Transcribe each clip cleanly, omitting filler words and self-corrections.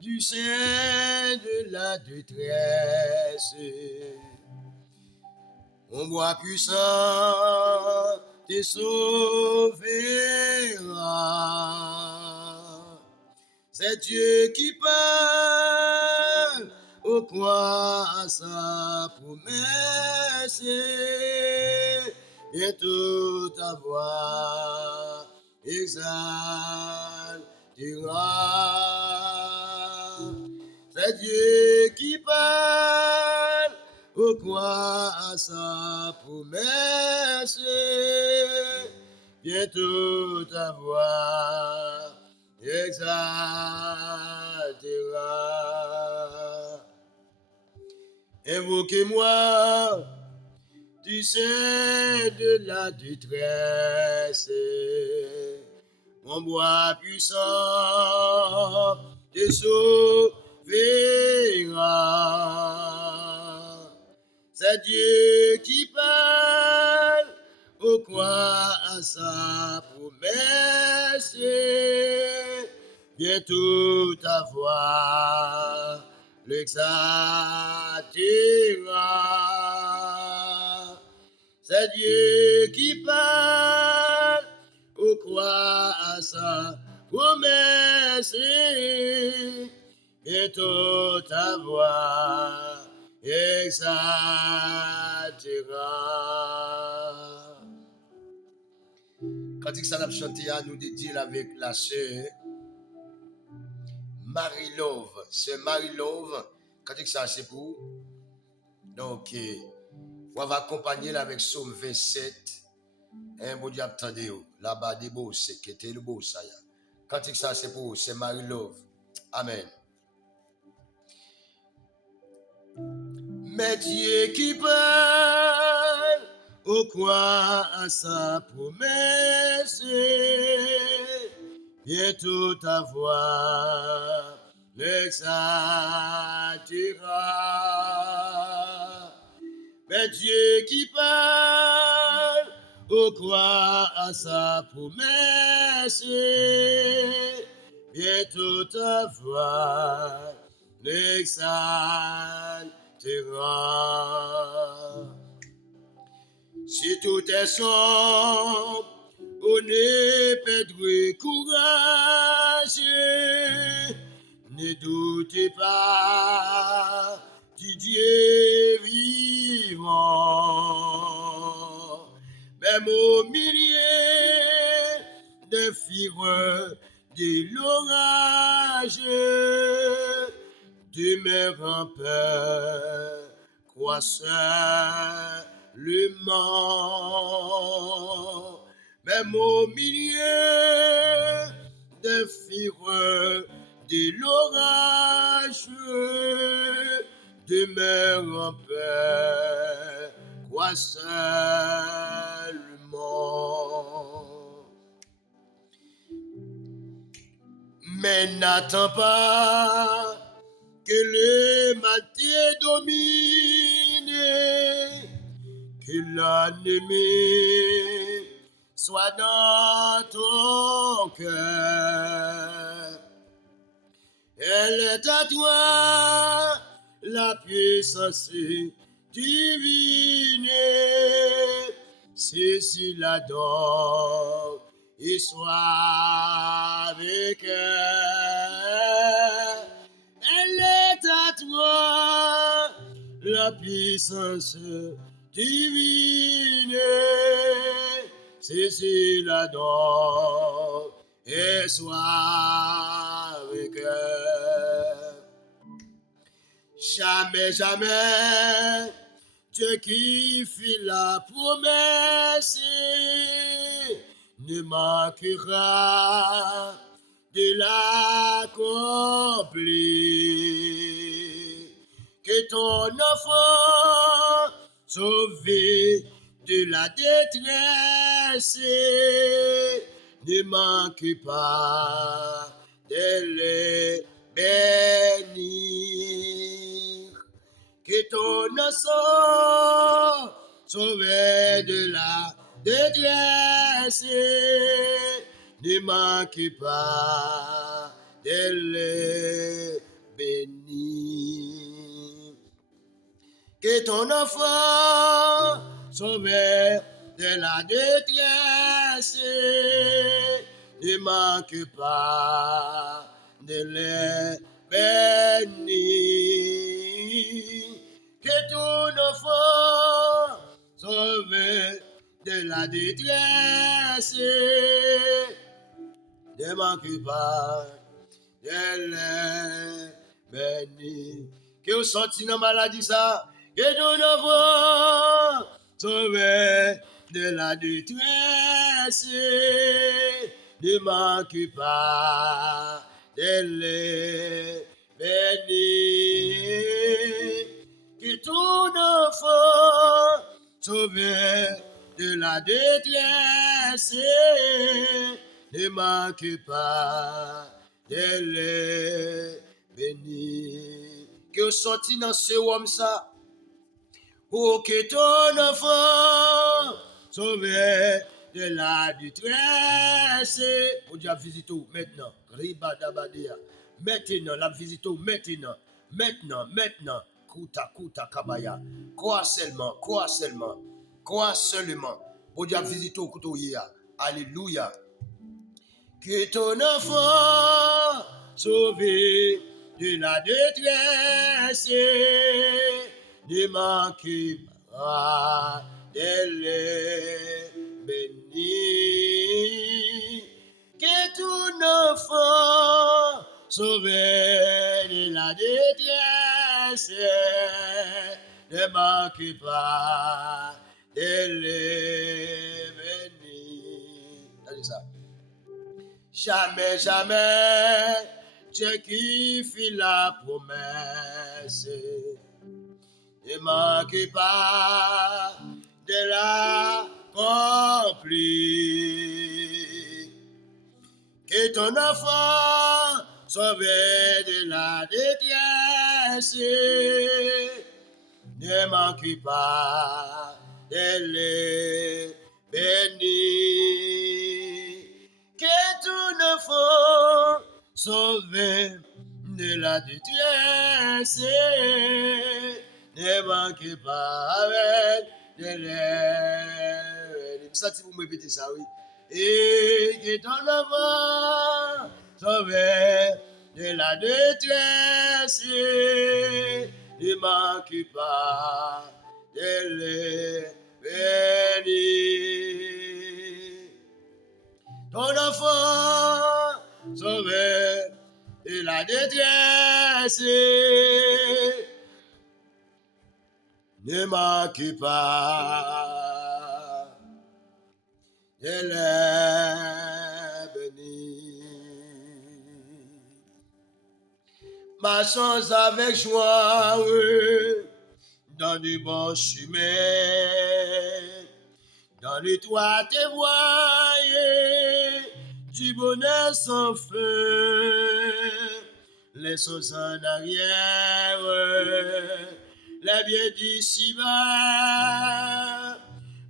du sein de la détresse. Mon bras puissant te sauvera. C'est Dieu qui parle, au croix à sa promesse. Bientôt ta voix exaltera. C'est Dieu qui parle, au croix à sa promesse. Bientôt ta voix exaltera. Invoquez-moi du sein de la détresse. Mon bras puissant te sauvera. C'est Dieu qui parle, au croix à sa promesse. Bientôt ta voix l'exaltera. C'est Dieu qui parle, au croix à sa promesse. Bientôt ta voix exaltera. Quand ça l'a chanté à nous dédier avec la sœur Marie-Love. C'est Marie-Love. Quand ça c'est pour. Donc, on va accompagner avec Somme 27. Bon Dieu, attendez, là-bas des beaux, c'est qui était le beau ça. Quand ça c'est pour, c'est Marie-Love. Amen. Mais Dieu qui parle, au croix à sa promesse, bientôt ta voix l'exaltera. Mais Dieu qui parle, au croix à sa promesse, bientôt ta voix l'exaltera. Si tout est sombre, on est perdre courage. Ne doutez pas du Dieu vivant. Même au milieu de fureurs, de l'orage, demeure en paix, crois seulement. Même au milieu de fureurs, de l'orage, demeure en paix, crois seulement. Mais n'attends pas que le mal te domine, que l'ennemi soit dans ton cœur. Elle est à toi, la puissance divine. Saisis la donne et sois avec elle. Elle est à toi, la puissance divine. Saisis la donne et sois avec elle. Jamais, jamais, Dieu qui fit la promesse ne manquera de l'accomplir. Que ton enfant sauvé de la détresse ne manque pas de les bénir. Que ton enfant sauvé de la détresse ne manque pas de les ton enfant sauvé de la détresse. Ne manque pas de les bénir. Que ton enfant sauvé de la détresse ne manque pas de les bénir. Que vous sortez dans la maladie ça, que ton enfant sauvé de la détresse ne manque pas de les bénir. Que ton enfant sauvé de la détresse ne manque pas de les bénir. Que vous sortez dans ce homme ça, pour que ton enfant sauvé de la détresse. Pour Dieu visite maintenant. Maintenant, la visite maintenant. Maintenant. Kuta kabaya. Crois seulement. Crois seulement. Pour Dieu visite au couteau hier. Alléluia. Que ton enfant sauvé de la détresse ne manque pas de les bénir. Que ton enfant sauvé de la détresse ne manque pas de les bénir. C'est ça. Jamais, Dieu qui fit la promesse ne manque pas de l'accomplir. Que ton enfant sauvé de la détresse ne manque pas de les bénir. Que ton enfant sauvé de la détresse ne manque pas de l'air. Ça, si vous me répétez ça, oui. Et que ton enfant sauvé de la détresse ne manque pas de l'air. Ton enfant sauvé de la détresse ne manque pas de les bénir. Marchons avec joie dans du bon chemin, dans l'étroite voie du bonheur sans fin. Laissons en arrière les biens d'ici-bas.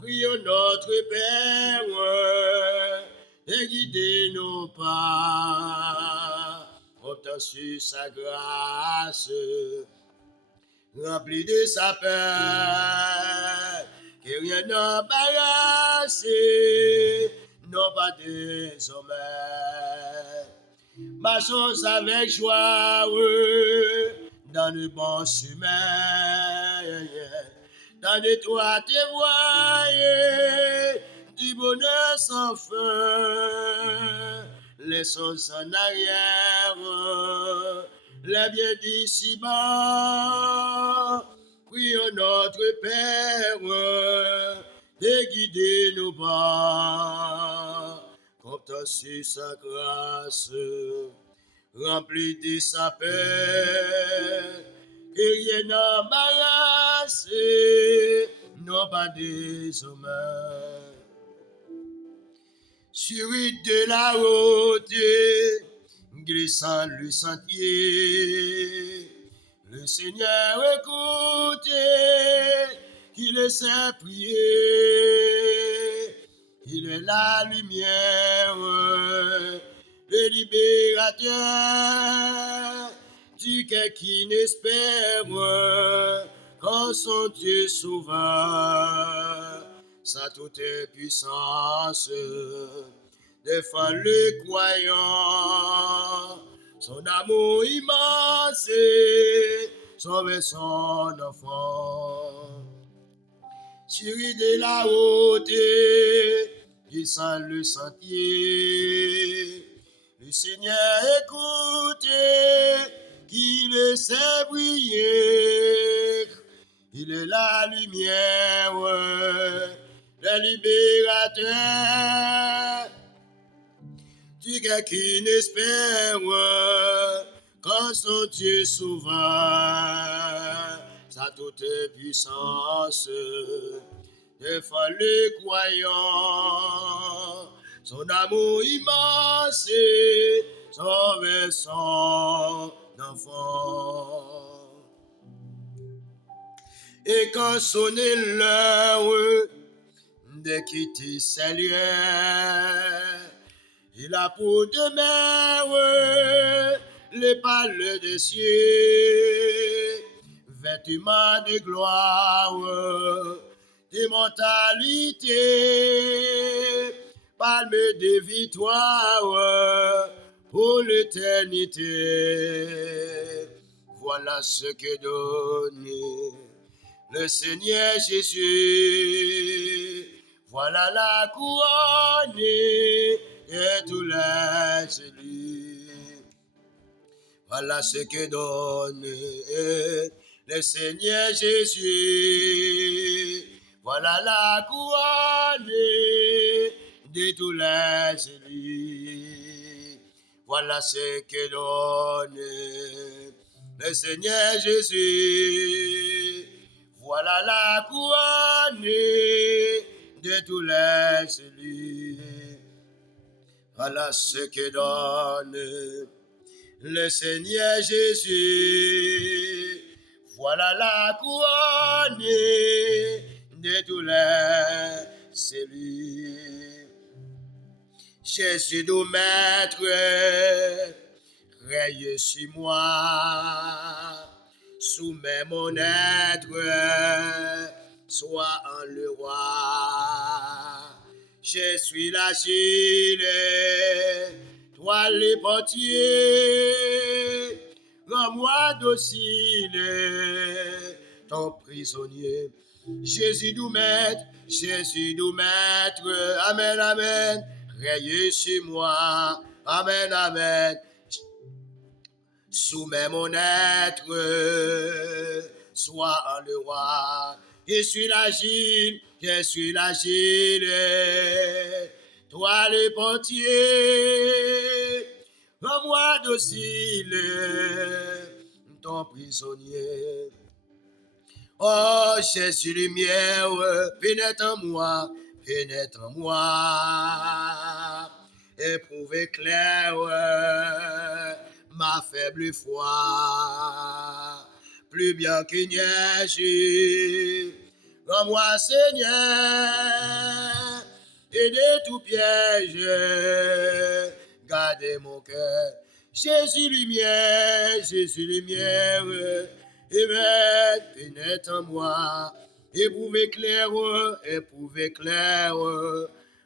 Prions notre Père et guidez nos pas. Comptons sur sa grâce, rempli de sa paix, que rien n'embarrasse, non pas désormais. Marchons avec joie dans le bon chemin, dans d'étroites voies du bonheur sans fin. Laissons en arrière les biens d'ici-bas. Prions notre Père et guidez nos pas. Comptons sur sa grâce, rempli de sa paix, et rien n'embarrasse, non pas désormais. Sur de la route, glissant le sentier, le Seigneur écoute, qu'il le sait prier. Il est la lumière, le libérateur du cœur qui n'espère quand son Dieu sauveur, sa toute puissance, défend le croyant, son amour immense, sauve son enfant. Sur de la haute, qui sent le sentier, le Seigneur écoute, qui le sait briller. Il est la lumière, le libérateur. Tu gars qui n'espère quand son Dieu sauveur, sa toute puissance, défend le croyant, son amour immense, sauve son enfant. Et quand sonnait l'heure de quitter ses lieux, il a pour demeure les pales des cieux, vêtements de gloire, d'immortalité, palme de victoire pour l'éternité. Voilà ce que donne le Seigneur Jésus. Voilà la couronne de tous les élus. Voilà ce que donne le Seigneur Jésus. Voilà la couronne de tous les élus. Voilà ce que donne le Seigneur Jésus. Voilà la couronne de tous les élus. Voilà ce que donne le Seigneur Jésus. Voilà la couronne de tous les élus. Jésus nous maître, règne sur moi. Soumets mon être, sois en le roi. Je suis l'agile, toi le portier. Rends-moi docile, ton prisonnier. Jésus nous maître, amen, amen. Règne sur moi, amen, amen. Soumets mon être, sois en le roi. Je suis l'agile, toi le portier. Rends-moi docile, ton prisonnier. Oh Jésus lumière, pénètre en moi. Éprouve clair ma faible foi, plus bien qu'une neige. Rends-moi Seigneur, et de tout piège, gardez mon cœur. Jésus lumière, pénètre en moi. Éprouvez clair,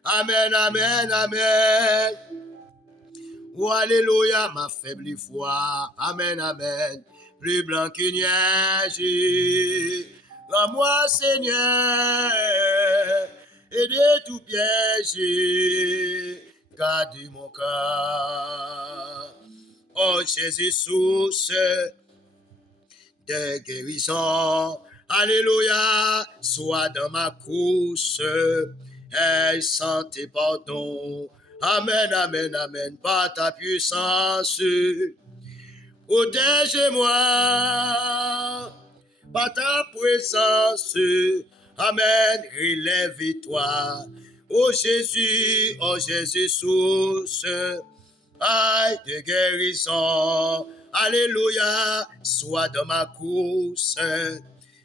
amen, amen, amen. Oh, alléluia, ma faible foi, amen, amen. Plus blanc qu'une neige, rends-moi Seigneur, et de tout piège, garde mon cœur. Oh Jésus, source de guérison, alléluia, sois dans ma course, et santé, pardon. Amen, amen, amen, par ta puissance, protège-moi, par ta présence, amen, relève-toi, oh Jésus, source, aïe de guérison, alléluia, sois dans ma course,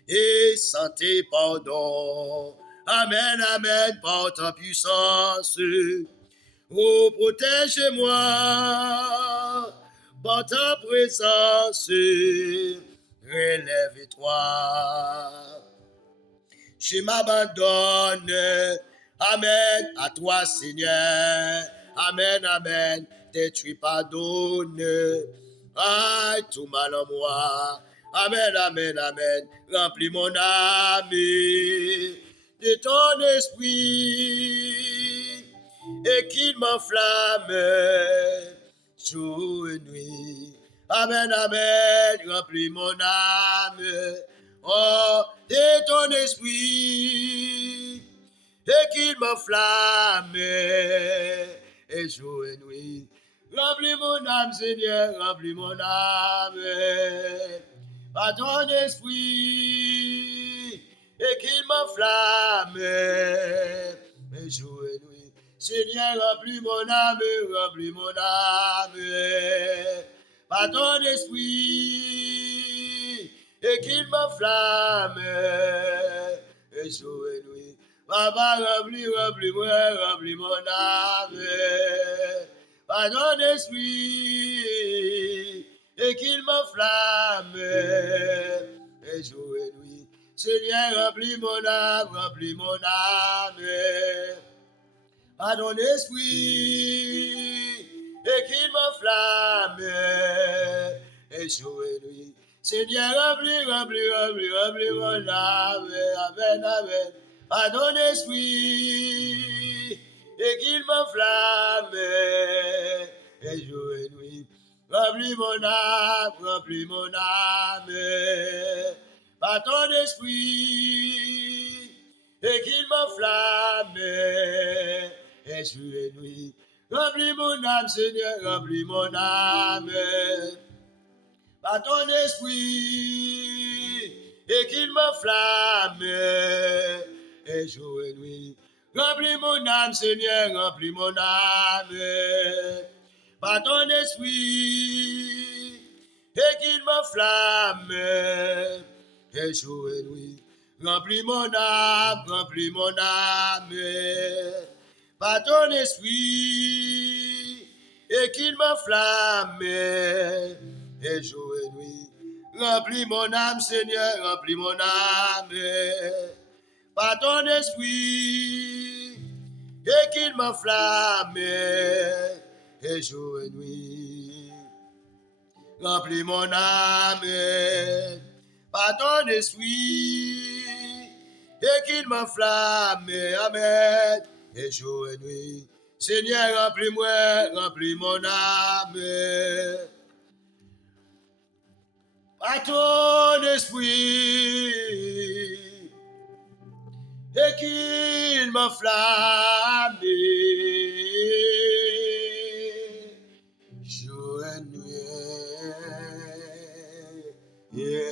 et santé, pardon, amen, amen, par ta puissance. Oh, protège-moi par ta présence, relève-toi. Je m'abandonne, Amen, à toi Seigneur, Amen, Amen, détruis, pardonne, aïe, tout mal en moi, Amen, Amen, Amen, remplis mon âme de ton esprit, et qu'il m'enflamme jour et nuit. Amen, Amen, remplis mon âme, oh, de ton esprit, et qu'il m'enflamme, et jour et nuit. Remplis mon âme, Seigneur, remplis mon âme, par ton esprit, et qu'il m'enflamme, et jour et nuit. Seigneur, remplis mon âme, par ton esprit, et qu'il m'enflamme, et jour et nuit. Papa, remplis mon âme, par ton esprit, et qu'il m'enflamme, et jour et nuit. Seigneur, remplis mon âme, par ton esprit, et qu'il m'enflamme, et jour et nuit. Seigneur, remplis mon âme, amen, amen, par ton esprit, et qu'il m'enflamme, et jour et nuit. Remplis mon âme, par ton esprit, et qu'il m'enflamme, et jour et nuit. Remplis mon âme, Seigneur, remplis mon âme, par ton esprit, et qu'il m'enflamme, et jour et nuit. Remplis mon âme, Seigneur, remplis mon âme, par ton esprit, et qu'il m'enflamme, et jour et nuit. Remplis mon âme, par ton esprit, et qu'il m'enflamme, et jour et nuit. Remplis mon âme, Seigneur, remplis mon âme, par ton esprit, et qu'il m'enflamme, et jour et nuit. Remplis mon âme, par ton esprit, et qu'il m'enflamme, amen, et jour et nuit. Seigneur, remplis mon âme, par ton esprit, et qu'il m'enflamme, jour et nuit. Yeah.